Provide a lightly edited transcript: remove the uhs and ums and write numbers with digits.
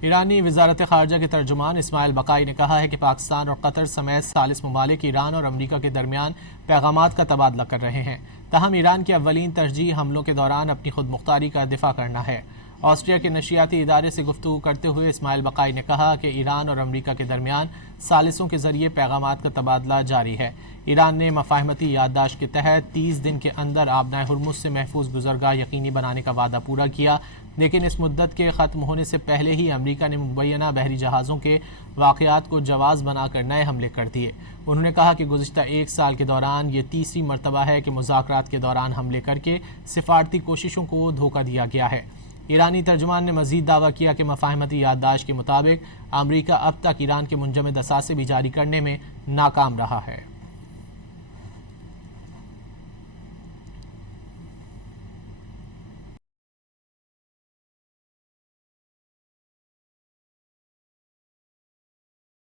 ایرانی وزارت خارجہ کے ترجمان اسماعیل بقائی نے کہا ہے کہ پاکستان اور قطر سمیت ثالث ممالک ایران اور امریکہ کے درمیان پیغامات کا تبادلہ کر رہے ہیں، تاہم ایران کی اولین ترجیح حملوں کے دوران اپنی خود مختاری کا دفاع کرنا ہے۔ آسٹریا کے نشریاتی ادارے سے گفتگو کرتے ہوئے اسماعیل بقائی نے کہا کہ ایران اور امریکہ کے درمیان ثالثوں کے ذریعے پیغامات کا تبادلہ جاری ہے۔ ایران نے مفاہمتی یادداشت کے تحت 30 دن کے اندر آبنائے ہرمز سے محفوظ گزرگاہ یقینی بنانے کا وعدہ پورا کیا، لیکن اس مدت کے ختم ہونے سے پہلے ہی امریکہ نے مبینہ بحری جہازوں کے واقعات کو جواز بنا کر نئے حملے کر دیے۔ انہوں نے کہا کہ گزشتہ 1 سال کے دوران یہ تیسری مرتبہ ہے کہ مذاکرات کے دوران حملے کر کے سفارتی کوششوں کو دھوکہ دیا گیا ہے۔ ایرانی ترجمان نے مزید دعویٰ کیا کہ مفاہمتی یادداشت کے مطابق امریکہ اب تک ایران کے منجمد اثاثے بھی جاری کرنے میں ناکام رہا ہے۔